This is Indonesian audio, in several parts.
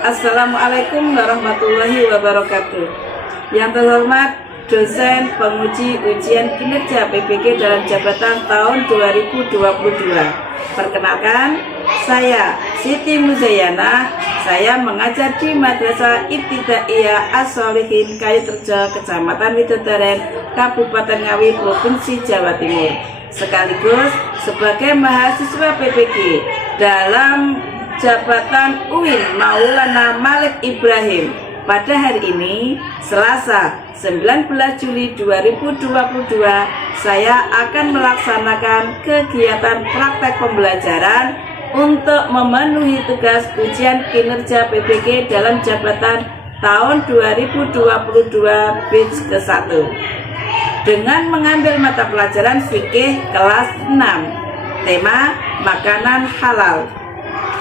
Assalamualaikum warahmatullahi wabarakatuh. Yang terhormat dosen penguji ujian kinerja PPK dalam jabatan tahun 2022. Perkenalkan, saya Siti Muzayana. Saya mengajar di Madrasah Ibtidaiyah As-Sholihin Kayuterjo, Kecamatan Widodaren, Kabupaten Ngawi, Provinsi Jawa Timur. Sekaligus sebagai mahasiswa PPK dalam jabatan UIN Maulana Malik Ibrahim. Pada hari ini, Selasa 19 Juli 2022, saya akan melaksanakan kegiatan praktek pembelajaran untuk memenuhi tugas ujian kinerja PPK dalam jabatan tahun 2022 batch ke-1 dengan mengambil mata pelajaran fikih kelas 6, tema makanan halal.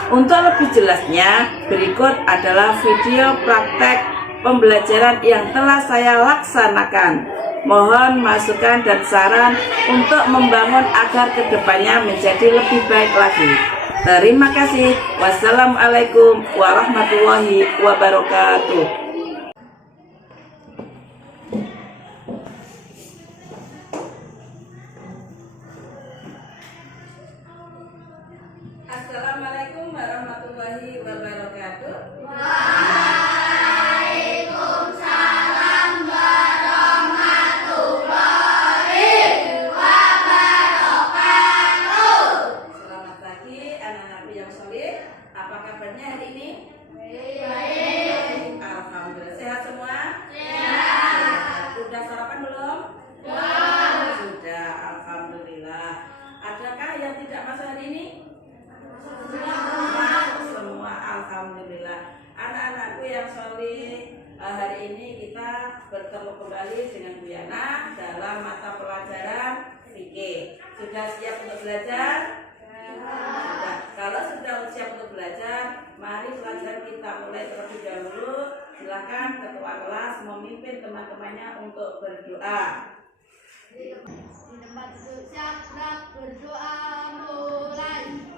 Untuk lebih jelasnya, berikut adalah video praktek pembelajaran yang telah saya laksanakan. Mohon masukan dan saran untuk membangun agar kedepannya menjadi lebih baik lagi. Terima kasih. Wassalamualaikum warahmatullahi wabarakatuh. Assalamualaikum warahmatullahi wabarakatuh. Waalaikumsalam warahmatullahi wabarakatuh. Selamat pagi anak-anak yang soleh. Apa kabarnya hari ini? Baik. Alhamdulillah. Sehat semua? Sehat. Sudah sarapan belum? Belum. Sudah, alhamdulillah. Adakah yang tidak masuk hari ini? Semua, alhamdulillah. Anak-anakku yang soleh, hari ini kita bertemu kembali dengan Bu Yana dalam mata pelajaran fikih. Sudah siap untuk belajar? Sudah. Kalau sudah siap untuk belajar, mari pelajaran kita mulai terlebih dahulu. Silakan ketua kelas memimpin teman-temannya untuk berdoa. Di tempat duduk siap berdoa mulai.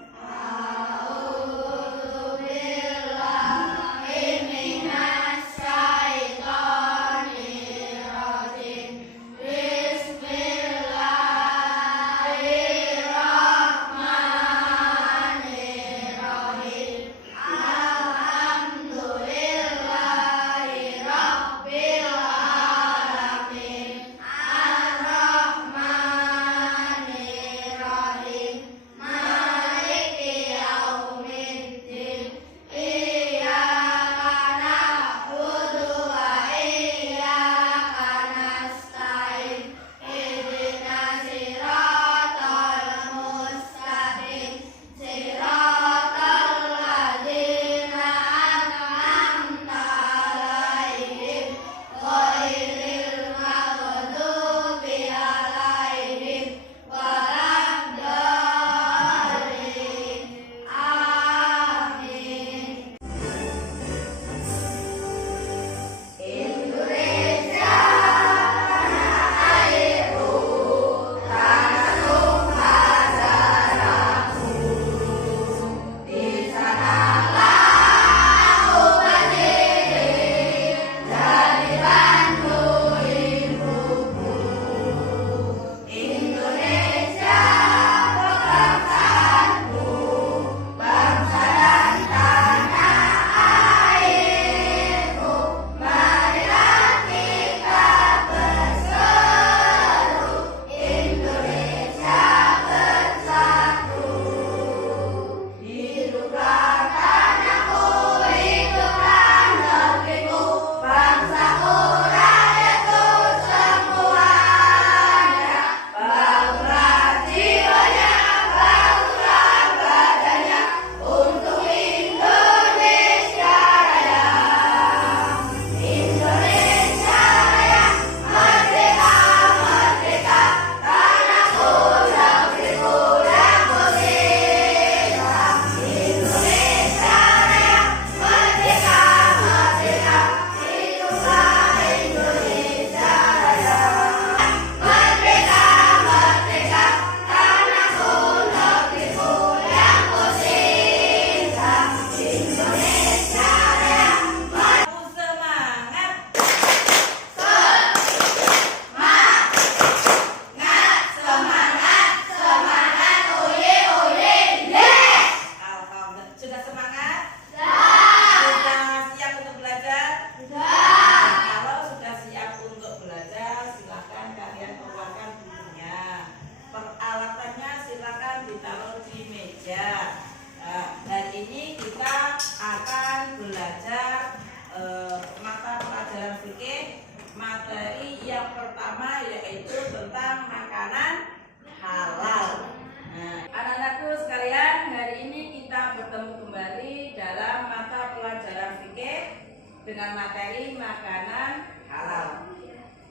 dengan materi makanan halal.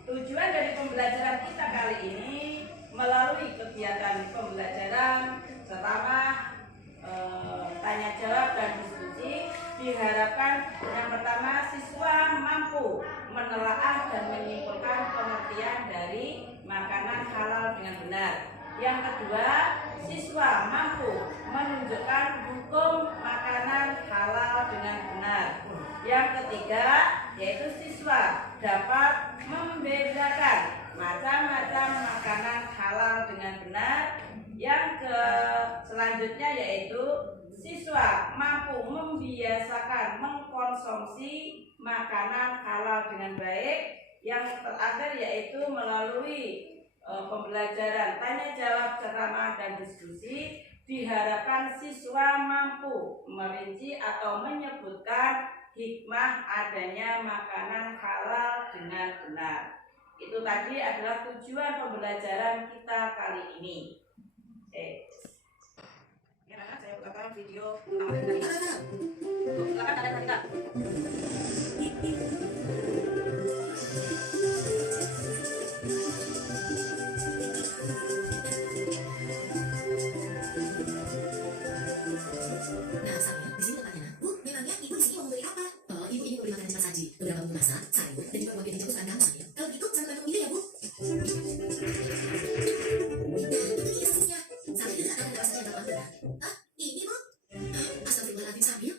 Tujuan dari pembelajaran kita kali ini melalui kegiatan pembelajaran pertama tanya jawab dan diskusi, diharapkan yang pertama siswa mampu menelaah dan menyimpulkan pengertian dari makanan halal dengan benar. Yang kedua, siswa mampu menunjukkan hukum makanan halal dengan benar. Yang ketiga, yaitu siswa dapat membedakan macam-macam makanan halal dengan benar. Yang selanjutnya yaitu siswa mampu membiasakan mengkonsumsi makanan halal dengan baik. Yang terakhir yaitu melalui pembelajaran tanya jawab, ceramah dan diskusi, diharapkan siswa mampu merinci atau menyebutkan hikmah adanya makanan halal dengan benar. Itu tadi adalah tujuan pembelajaran kita kali ini. Sekarang saya bukakan video tadi. Silakan kalian perhatikan. Nah, saatnya di sini tempatnya. Bu, memangnya ibu di sini mau membeli apa? Oh, ibu ini mau beli makanan cepat saji, beberapa bumbu masak, sayur, dan juga buah piring kesukaan kamu ya. Kalau gitu, jangan bantu milih ya, Bu. Nah, itu dia sausnya. Sapi tidak akan ada rasanya yang terlalu. Hah? Ini, Bu? Astagfirullahaladzim, Sabil.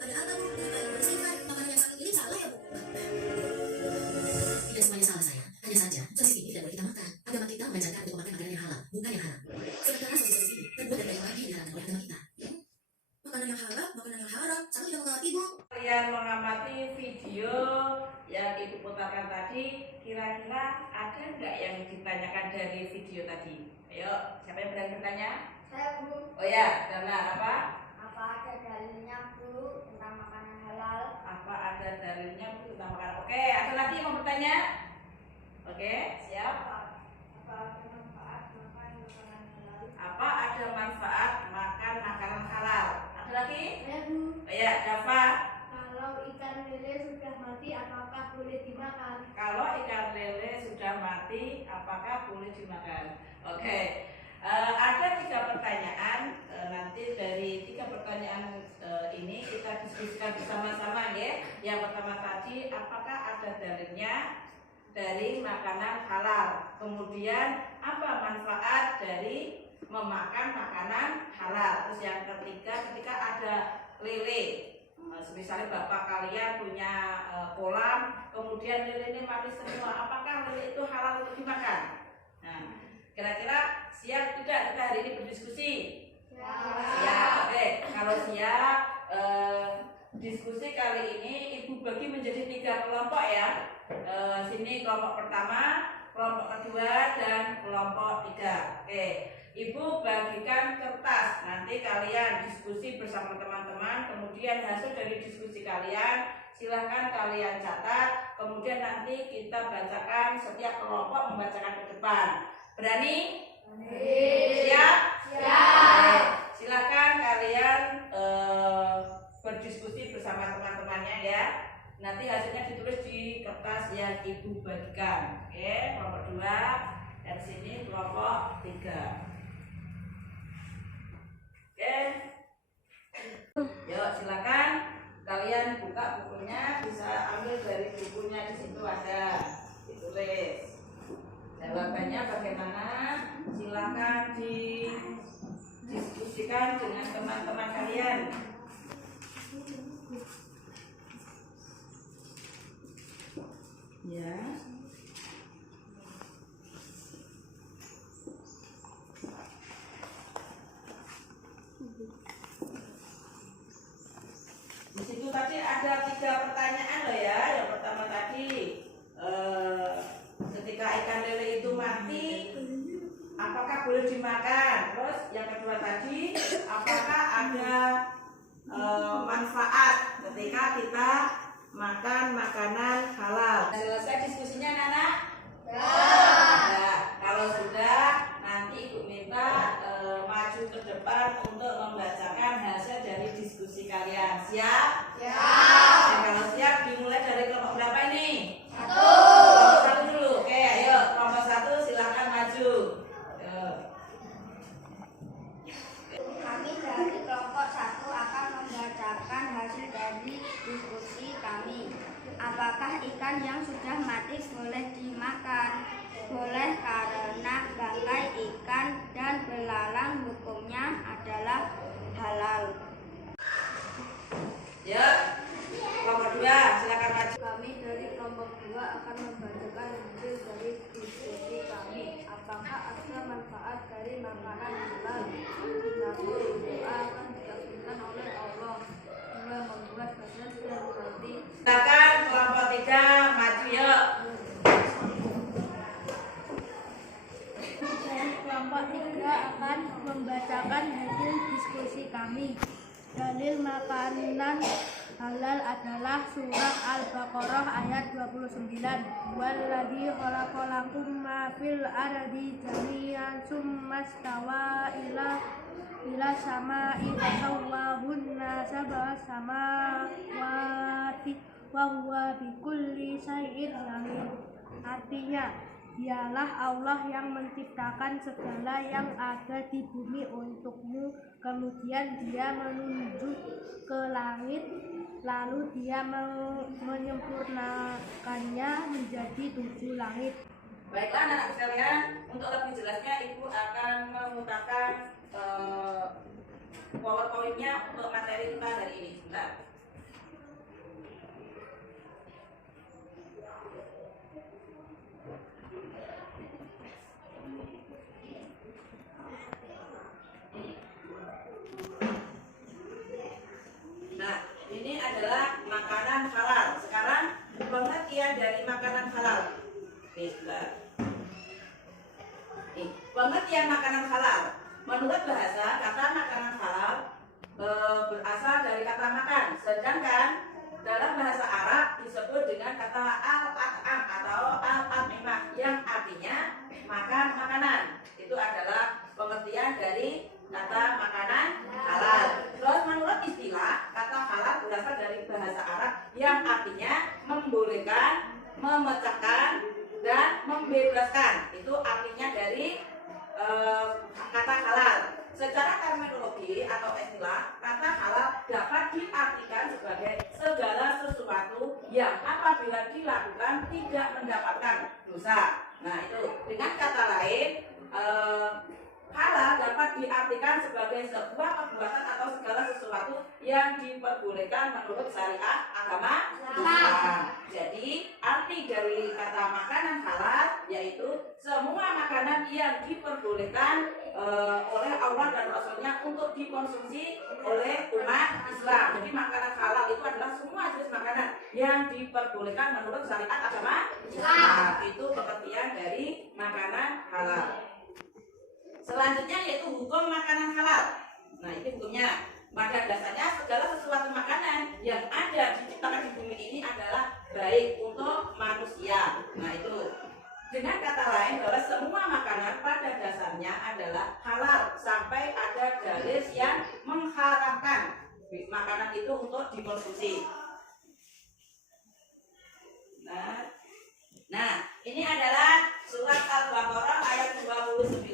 Ada apa, Bu? Kenapa ibu bersihkan? Makanan yang kami pilih salah ya, Bu? Tidak semuanya salah, sayang. Hanya saja, sosis ini tidak boleh kita makan. Agama kita mengajarkan untuk memakan makanan yang halal, bukan yang haram. Sementara sosis ini terbuat dari daging babi yang dilarang oleh agama kita. Makanan yang halal, makanan yang haram, sama tidak mengerti, Bu. Kalian mengamati video yang ibu putarkan tadi, kira-kira ada nggak yang ditanyakan dari video tadi? Ayo, siapa yang berani bertanya? Saya, Bu. Oh ya, Dana, apa? Apa ada dalilnya, Bu, tentang makanan halal? Apa ada dalilnya Bu tentang makanan? Oke, ada lagi yang mau bertanya? Oke, siap. Apa ada manfaat makan makanan halal? Apa ada manfaat makan makanan halal? Ada lagi? Saya, Bu. Oh ya, Dava. Kalau ikan lele sudah mati, apakah boleh dimakan? Kalau ikan lele sudah mati, apakah boleh dimakan? Oke, ada 3 pertanyaan. Nanti dari 3 pertanyaan ini kita diskusikan bersama-sama ya. Yang pertama tadi, apakah ada dalilnya dari makanan halal? Kemudian apa manfaat dari memakan makanan halal? Terus yang ketiga, ketika ada lele, misalnya bapak kalian punya kolam, kemudian lele ini mati semua, apakah lele itu halal untuk dimakan? Nah, kira-kira siap tidak kita hari ini berdiskusi? Siap. Oke, kalau siap, diskusi kali ini ibu bagi menjadi 3 kelompok ya. Sini kelompok pertama, kelompok kedua, dan kelompok 3. Oke, ibu bagikan kertas. Nanti kalian diskusi bersama teman-teman. Kemudian hasil dari diskusi kalian silahkan kalian catat. Kemudian nanti kita bacakan, setiap kelompok membacakan ke depan. Berani? Siap? Siap. Silakan kalian berdiskusi bersama teman-temannya ya. Nanti hasilnya ditulis di kertas yang ibu bagikan. Oke, kelompok 2 dan sini kelompok 3. Oke. Yuk silakan kalian buka bukunya, bisa ambil dari bukunya, di situ ada ditulis. Jawabannya bagaimana? Silakan didiskusikan dengan teman-teman kalian. Ya. Di situ tadi ada 3 pertanyaan loh ya. Yang pertama tadi, ketika ikan lele itu mati, apakah boleh dimakan? Terus yang kedua tadi, apakah ada manfaat ketika kita makan makanan halal? Selesai diskusinya, anak-anak? Ya. Kalau sudah, nanti ibu minta maju ke depan untuk membacakan hasil dari diskusi kalian. Siap? Siap. Dan kalau siap, dimulai apakah ikan yang sudah mati boleh dimakan? Boleh karena bangkai ikan dan belalang hukumnya adalah halal. Ya, kelompok 2 silakan maju. Kami dari kelompok 2 akan membacakan hasil dari diskusi kami. Apakah ada manfaat dari makanan halal? Satu, doa akan dikabulkan oleh Allah. Dua, membuat badan dan hati. Silakan kelompok 3 maju ya. Kelompok 3 akan membacakan hasil diskusi kami. Dalil makanan halal adalah surat Al-Baqarah ayat 29. Walladzi khalaqalakum ma fil ardi jami'an tsumma stawa ila sama'i fasawwahunna sab'a samawati wa huwa bikulli syai'in alim. Artinya, dialah Allah yang menciptakan segala yang ada di bumi untukmu, kemudian Dia menunjuk ke langit, lalu Dia menyempurnakannya menjadi 7 langit. Baiklah anak-anak sekalian, untuk lebih jelasnya Ibu akan memutakan PowerPoint-nya untuk materi kita hari ini. Sebentar. Nah, ini adalah makanan halal. Sekarang pengertian dari makanan halal. Pengertian makanan halal. Menurut bahasa, kata makanan halal berasal dari kata makan. Sedangkan dalam bahasa Arab disebut dengan kata al-at'am atau al-at'imah yang artinya makan makanan. Itu adalah pengertian dari kata makanan halal. Terus menurut istilah, kata halal berasal dari bahasa Arab yang artinya membolehkan, memecahkan, dan membebaskan. Itu artinya dari kata halal. Secara terminologi atau istilah, kata halal dapat diartikan sebagai segala sesuatu yang apabila dilakukan tidak mendapatkan dosa. Nah itu, dengan kata lain, halal dapat diartikan sebagai sebuah perbuatan atau segala sesuatu yang diperbolehkan menurut syariat agama Islam. Jadi arti dari kata makanan halal yaitu semua makanan yang diperbolehkan oleh Allah dan Rasulnya untuk dikonsumsi oleh umat Islam. Jadi makanan halal itu adalah semua jenis makanan yang diperbolehkan menurut syariat agama Islam. Itu pengertian dari makanan halal. Selanjutnya yaitu hukum makanan halal. Nah ini hukumnya. Pada dasarnya segala sesuatu makanan yang ada diciptakan di bumi ini adalah baik untuk manusia. Nah itu. Dengan kata lain bahwa semua makanan pada dasarnya adalah halal sampai ada dalil yang mengharamkan makanan itu untuk dikonsumsi. Nah, ini adalah surat Al-Baqarah ayat 29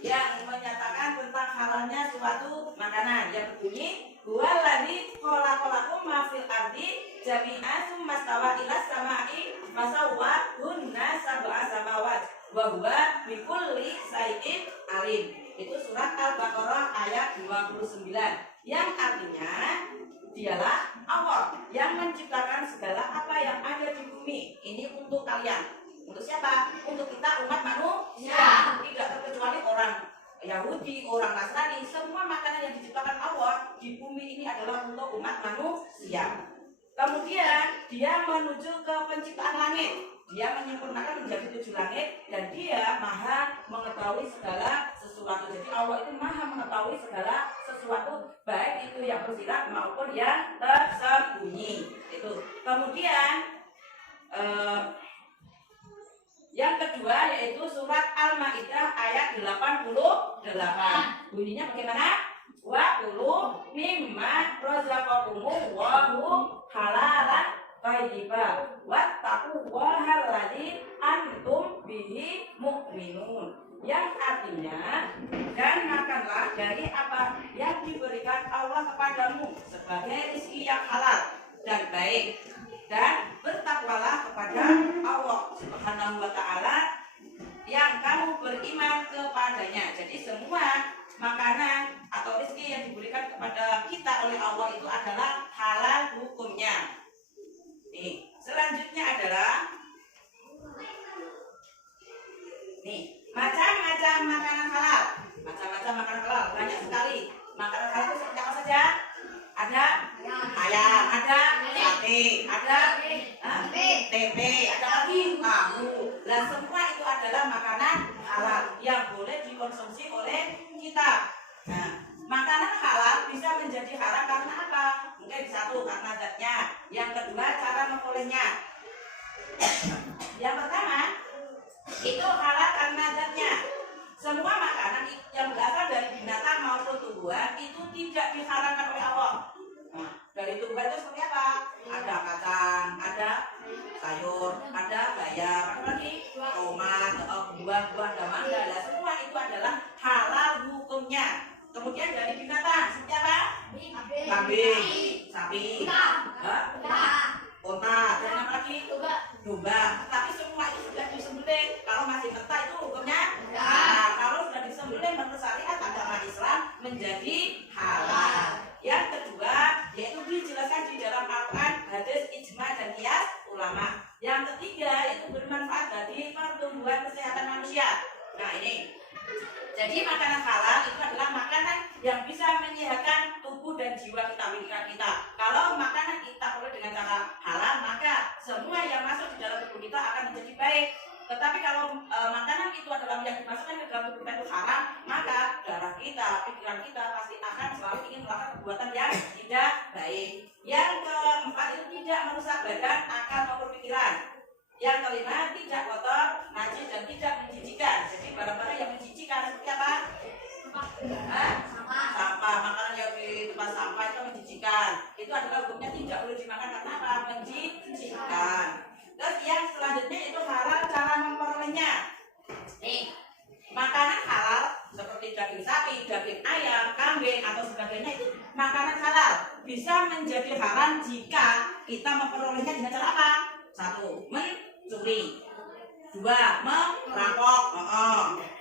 yang menyatakan tentang halalnya suatu makanan yang berbunyi huwallazi khalaqalakum ma fil ardi jami'an tsumma stawa ila sama'i fasawwahunna sab'a samawat wa huwa bikulli syai'in alim. Itu surat Al-Baqarah ayat 29 yang artinya dialah Allah yang menciptakan segala apa yang ada di bumi ini untuk kalian. Untuk siapa? Untuk kita umat manusia. Tidak terkecuali orang Yahudi, orang Nasrani. Semua makanan yang diciptakan Allah di bumi ini adalah untuk umat manusia. Kemudian dia menuju ke penciptaan langit. Dia menyempurnakan menjadi 7 langit dan dia maha mengetahui segala sesuatu. Jadi Allah itu maha mengetahui segala sesuatu, baik itu yang tersirat maupun yang tersembunyi. Itu. Kemudian yang kedua yaitu surat Al-Maidah ayat 88. Bunyinya bagaimana? Wa kulu mimma razaqakumullahu halalan thayyiban wattaqullaha allazi antum bihi mu'minun. Yang artinya, dan makanlah dari apa yang diberikan Allah kepadamu sebagai rezeki yang halal dan baik, dan bertakwalah kepada Allah Subhanahu wa Ta'ala yang kamu beriman kepadanya. Jadi semua makanan atau rezeki yang diberikan kepada kita oleh Allah itu adalah halal hukumnya. Nih, selanjutnya adalah macam-macam makanan halal. Macam-macam makanan halal banyak sekali. Makanan halal itu seperti apa saja? Ada ayam, ada sate, ada tempe, ada lagi tahu. Nah, semua itu adalah makanan halal yang boleh dikonsumsi oleh kita. Nah, makanan halal bisa menjadi haram karena apa? Mungkin satu karena zatnya, yang kedua cara memperolehnya. Yang pertama itu halal karena zatnya. Semua makanan yang berasal dari binatang maupun tumbuhan itu tidak diharamkan oleh Allah. Nah, dari tumbuhan itu seperti apa? Ada kacang, ada sayur, ada bayam, ada lagi tomat, buah-buah, ada mangga. Nah, semua itu adalah halal hukumnya. Kemudian dari binatang seperti apa? Kambing, sapi, unta, dan apa lagi? Domba. Tapi semua itu sudah disembelih. Kalau masih mentah itu hukumnya halal. Kalau sudah disembelih menurut syariat agama Islam menjadi halal. Yang kedua yaitu dijelaskan di dalam Al-Quran, hadis, ijma dan qiyas ulama. Yang ketiga itu bermanfaat bagi pertumbuhan kesehatan manusia. Nah ini. Jadi makanan halal itu adalah makanan yang bisa menyehatkan tubuh dan jiwa kita, pikiran kita. Kalau makanan kita peroleh dengan cara halal, maka semua yang masuk di dalam tubuh kita akan menjadi baik. Tetapi kalau makanan itu adalah yang dimasukkan ke dalam tubuh kita itu haram, maka darah kita, pikiran kita pasti akan selalu ingin melakukan perbuatan yang tidak baik. Yang keempat itu tidak merusak badan, akal maupun pikiran. Yang kelima tidak kotor, najis dan tidak menjijikan. Jadi barang-barang yang menjijikan seperti apa? Sampah, makanan yang di tempat sampah itu menjijikan. Itu adalah hukumnya tidak boleh dimakan karena apa? Menjijikan. Terus yang selanjutnya itu halal cara memperolehnya. Nih, makanan halal seperti daging sapi, daging ayam, kambing atau sebagainya itu makanan halal. Bisa menjadi haram jika kita memperolehnya dengan cara apa? Satu, mencuri. Dua, merampok.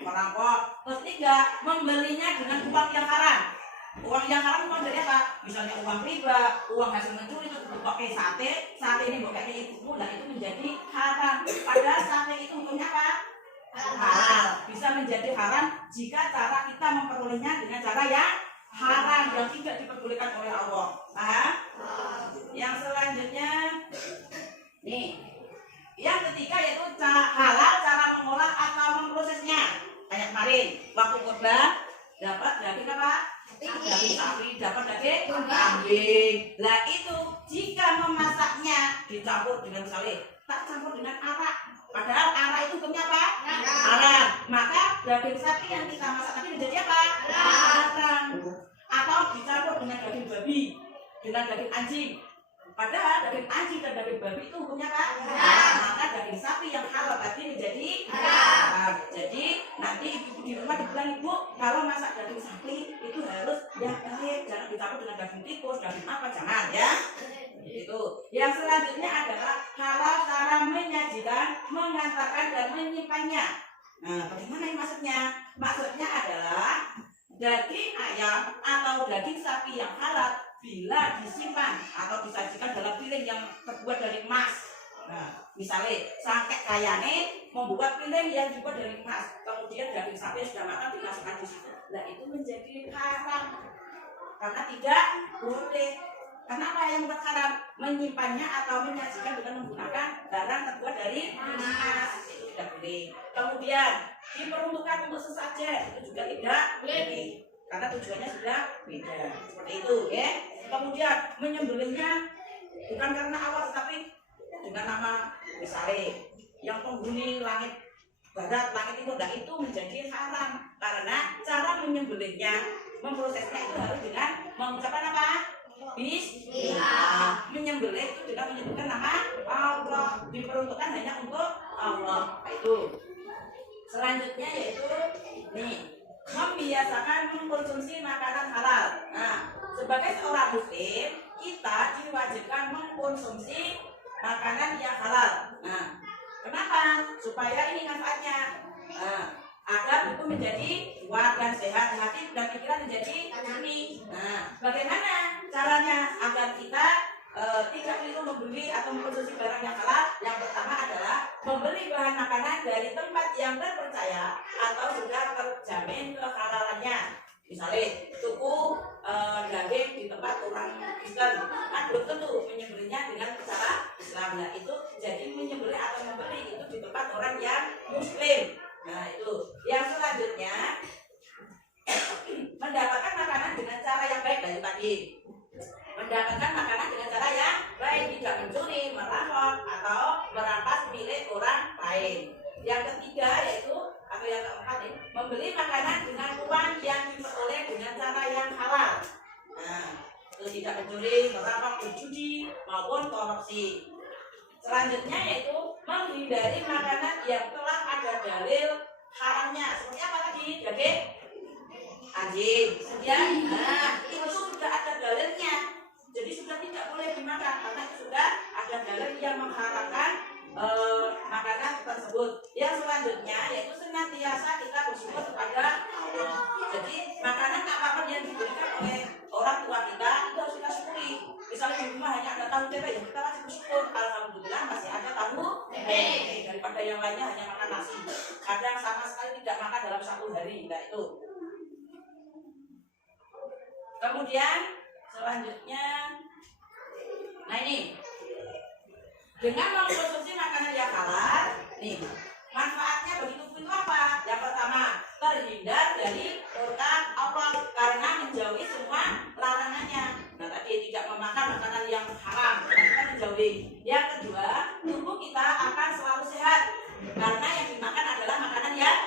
Merampok. Terus tiga, membelinya dengan uang yang haram. Uang yang haram uang dari apa? Misalnya uang riba, uang hasil mencuri itu pakai sate ini bukan kayak ibumu, nah itu menjadi haram. Padahal sate itu hukumnya apa? Halal. Bisa menjadi haram jika cara kita memperolehnya dengan cara yang haram yang tidak diperbolehkan oleh Allah. Paham? Yang selanjutnya nih, yang ketiga yaitu halal cara mengolah atau memprosesnya. Kayak kemarin waktu kurban dapat daging apa? Daging sapi, dapat daging kambing. Lah itu jika memasaknya dicampur dengan misalnya tak campur dengan arak, padahal arak itu hukumnya apa? Haram. Maka daging sapi yang kita masak tadi menjadi apa? Haram. Atau dicampur dengan daging babi, dengan daging anjing. Padahal daging anjing dan daging babi itu hukumnya apa? Maka daging sapi yang halal tadi menjadi haram. Jadi nanti ibu di rumah dibilang, ibu kalau masak daging sapi itu harus yang baik, jangan dicampur dengan daging tikus, daging apa, jangan ya. Itu. Yang selanjutnya adalah halal cara menyajikan, mengantarkan dan menyimpannya. Nah, bagaimana ini maksudnya? Maksudnya adalah daging ayam atau daging sapi yang halal bila disimpan atau disajikan dalam piring yang terbuat dari emas. Nah, misalnya sangkek kayane membuat piring yang dibuat dari emas, kemudian daging sapi yang sudah matang dimasukkan di situ. Nah, itu menjadi haram karena tidak boleh. Karena apa yang membuat haram? Menyimpannya atau menyajikan dengan menggunakan barang terbuat dari emas, itu tidak boleh. Kemudian diperuntukkan untuk sesajen, itu juga tidak boleh karena tujuannya sudah beda. Seperti itu, ya. Kemudian menyembelihnya bukan karena Allah tetapi dengan nama misalnya yang penghuni langit barat, langit timur, dan itu menjadi haram karena cara menyembelihnya, memprosesnya itu harus dengan mengucapkan apa? Bismillah. Menyembelih itu tidak menyebutkan nama Allah, diperuntukkan hanya untuk Allah. Itu. Selanjutnya yaitu nih, membiasakan mengkonsumsi makanan halal. Nah, sebagai seorang muslim, kita diwajibkan mengkonsumsi makanan yang halal. Nah, kenapa? Supaya ini manfaatnya. Nah, agar tubuh menjadi kuat dan sehat, hati dan pikiran menjadi jernih. Nah, bagaimana caranya agar kita tidak keliru membeli atau mengkonsumsi barang yang halal? Yang pertama adalah membeli bahan makanan dari tempat yang terpercaya atau sudah terjamin kehalalannya. Misalnya tuku daging di tempat orang Kristen, kan belum tentu menyembelihnya dengan cara Islam. Nah, itu jadi menyembelih atau membeli itu di tempat orang yang Muslim. Nah, itu yang selanjutnya mendapatkan makanan dengan cara yang baik. Dari tadi mendapatkan makanan dengan cara yang baik, tidak mencuri, merampok atau merampas milik orang lain. Yang ketiga yaitu atau yang keempat ini, membeli makanan dengan uang yang diperoleh dengan cara yang halal. Nah, itu tidak mencuri, merampok, berjudi maupun korupsi. Selanjutnya yaitu menghindari makanan yang telah ada dalil haramnya. Seperti apa tadi? Daging anjing. Ya, nah, itu sudah ada dalilnya. Jadi sudah tidak boleh dimakan karena itu sudah ada dalil yang mengharamkan makanan tersebut. Yang selanjutnya yaitu senantiasa kita bersyukur kepada Allah. Jadi makanan apapun yang diberikan oleh orang tua kita itu harus kita syukuri. Misalnya di rumah hanya ada tahu tempe, ya kita masih bersyukur. Alhamdulillah masih ada tahu tempe. Daripada yang lainnya hanya makan nasi. Kadang sama sekali tidak makan dalam satu hari. Nah itu. Kemudian selanjutnya, nah ini dengan mengkonsumsi makanan yang halal, nih manfaatnya bagi tubuh itu apa? Yang pertama, terhindar dari murka Allah karena menjauhi semua larangannya. Nah tadi tidak memakan makanan yang haram, kita menjauhi. Yang kedua, tubuh kita akan selalu sehat karena yang dimakan adalah makanan yang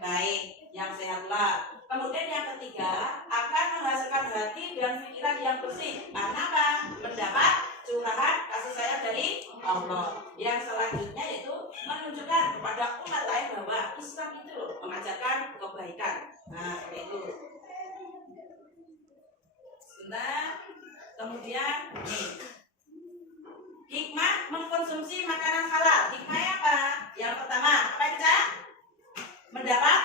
baik, yang sehatlah. Kemudian yang ketiga, akan menghasilkan hati dan pikiran yang bersih. Karena apa? Mendapat curahan kasih sayang dari Allah. Yang selanjutnya yaitu menunjukkan kepada umat lain bahwa Islam itu loh mengajarkan kebaikan. Nah, seperti itu. Sebentar. Kemudian nih, hikmah mengkonsumsi makanan halal. Hikmahnya apa? Yang pertama, apa aja? Mendapat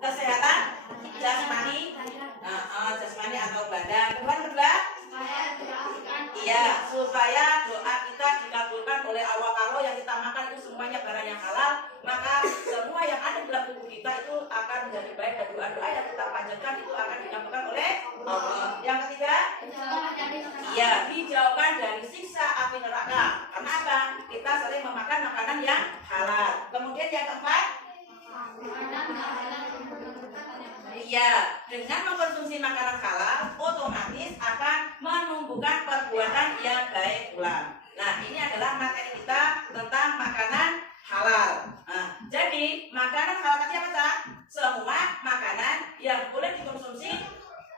kesehatan jasmani, jasmani atau badan. Kedua, iya, supaya doa kita dikabulkan oleh Allah. Kalau yang kita makan itu semuanya barang yang halal, maka semua yang ada dalam tubuh kita itu akan menjadi baik dan doa-doa yang kita panjatkan itu akan dikabulkan oleh Allah. Yang ketiga, iya, dijauhkan dari siksa api neraka. Karena apa? Kita sering memakan makanan yang halal. Kemudian yang keempat, iya, dengan mengkonsumsi makanan halal otomatis akan menumbuhkan perbuatan yang baik pula. Nah, ini adalah materi kita tentang makanan halal. Nah, jadi makanan halal tadi apa, Cak? Semua makanan yang boleh dikonsumsi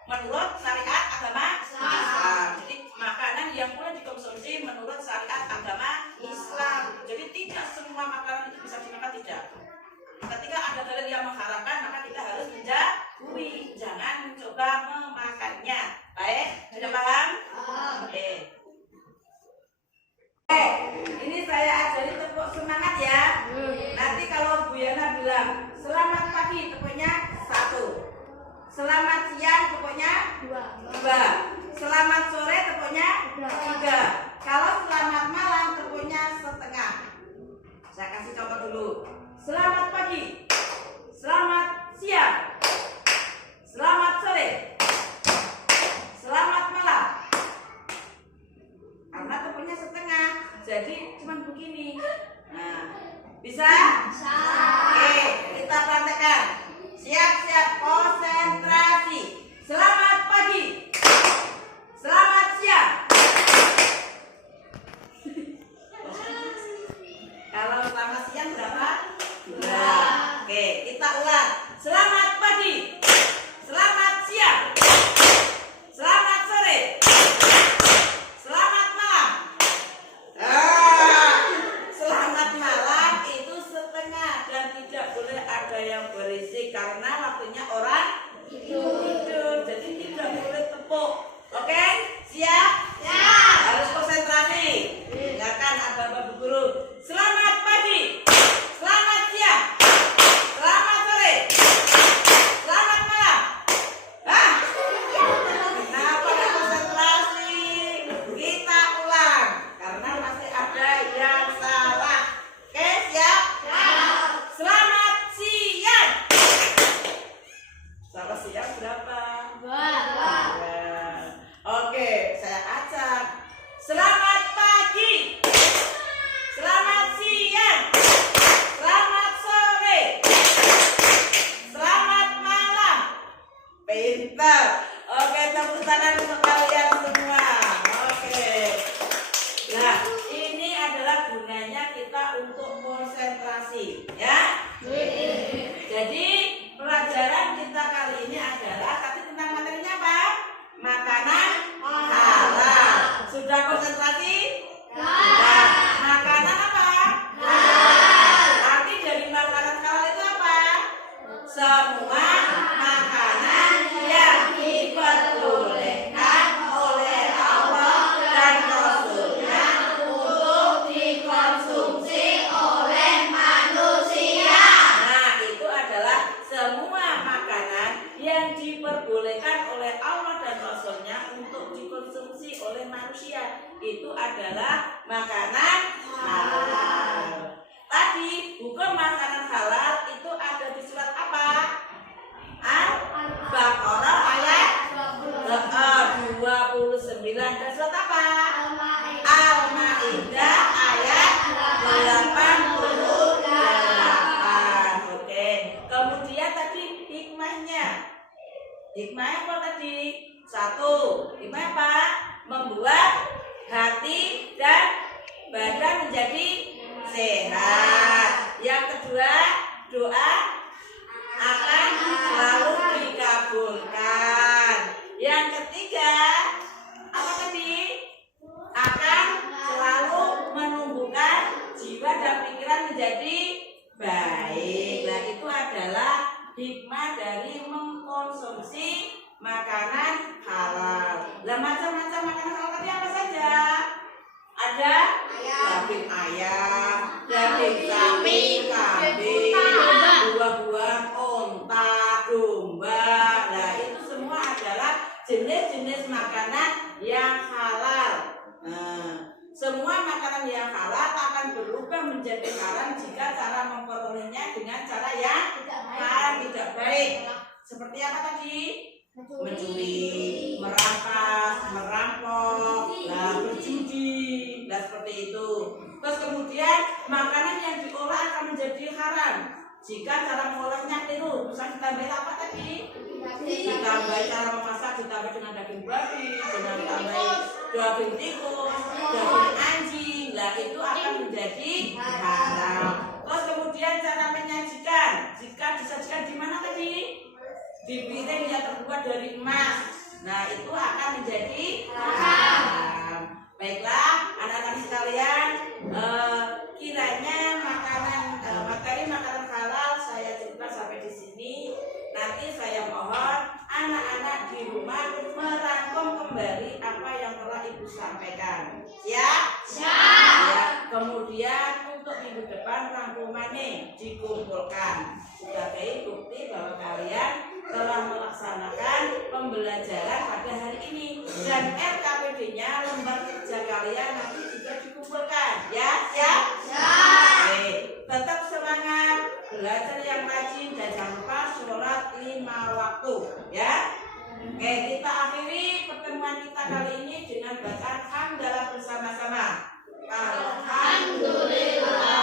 menurut syariat agama Islam. Jadi makanan yang boleh dikonsumsi menurut syariat agama Islam. Jadi tidak semua makanan itu bisa dimakan, tidak. Ketika ada dalil yang mengharamkan, maka kita harus menjauhi, jangan mencoba memakannya. Baik, sudah paham? Oke. Ini saya ajari tepuk semangat ya. Nanti kalau Bu Yana bilang selamat pagi, tepuknya 1. Selamat siang, tepuknya 2. Selamat sore, tepuknya 3. Kalau selamat malam, tepuknya 1/2. Saya kasih contoh dulu. Selamat pagi, selamat siang, selamat sore, selamat malam. Karena tepuknya 1/2, jadi cuma begini. Nah, bisa? Bisa. Oke, kita praktekkan. Siap-siap, konsentrasi. Selamat pagi, selamat siang. Kalau selamat siang berapa? 2. Oke, kita ulang. Selamat pagi, selamat siang, selamat sore, selamat malam. Selamat malam itu 1/2 dan tidak boleh ada yang berisik karena waktunya orang tidur. Jadi tidak boleh tepuk. Oke, siap? Siap. Harus konsentrasi. Dengarkan ada Bapak Guru. Selamat konsentrasi, ya. Jadi pelajaran kita kali ini adalah tadi tentang materinya apa? Makanan halal. Sudah konsentrasi? Nah, makanan apa? Halal. Arti dari makanan halal itu apa? Semua makanan yang diperbolehkan oleh Allah dan Rasulnya untuk dikonsumsi oleh manusia. Nah, itu adalah semua makanan yang diperbolehkan oleh Allah dan Rasulnya untuk dikonsumsi oleh manusia. Itu adalah makanan halal. Tadi hukum makanan halal itu ada di surat apa? Al-Baqarah ayat 29 dan surat apa? Al-Maidah ayat 88. Oke. Kemudian tadi hikmahnya. Hikmahnya apa tadi? Satu, hikmah apa? Membuat hati dan badan menjadi sehat. Yang kedua, doa akan selalu dikabulkan. Yang ketiga, apa tadi? Akan selalu menumbuhkan jiwa dan pikiran menjadi baik. Nah, itu adalah hikmah dari mengkonsumsi makanan halal. Nah, macam-macam makanan halal tadi apa saja? Ada daging ayam, daging sapi, kambing, buah-buahan, onta, domba. Nah, itu semua adalah jenis-jenis makanan yang halal. Nah, semua makanan yang halal akan berubah menjadi haram jika cara memperolehnya dengan cara yang haram, tidak baik. Seperti apa tadi? Mencuri, merampas, merampok, berjudi, dan seperti itu. Terus kemudian makanan yang diolah akan menjadi haram jika cara mengolahnya keliru. Misalnya ditambahin apa tadi? Ditambahin cara memasak, ditambah dengan daging babi, dengan tambahin daging tikus, daging anjing. Nah, itu akan menjadi haram. Terus kemudian cara menyajikan, jika disajikan di mana tadi? Di piring yang terbuat dari emas. Nah, itu akan menjadi haram. Baiklah, anak-anak sekalian, kiranya materi makanan halal saya cerita sampai di sini. Nanti saya mohon anak-anak di rumah merangkum kembali apa yang telah Ibu sampaikan. Siap? Siap. Ya, kemudian untuk minggu depan rangkumannya dikumpulkan sebagai bukti bahwa kalian telah melaksanakan pembelajaran pada hari ini, dan RKPD-nya lembar kerja kalian nanti juga dikumpulkan. Ya, siap? Siap. Oke, tetap semangat, belajar yang rajin dan jangan lupa sholat 5 waktu. Ya. Oke, kita akhiri pertemuan kita kali ini dengan bacaan hamdalah bersama-sama. Alhamdulillah.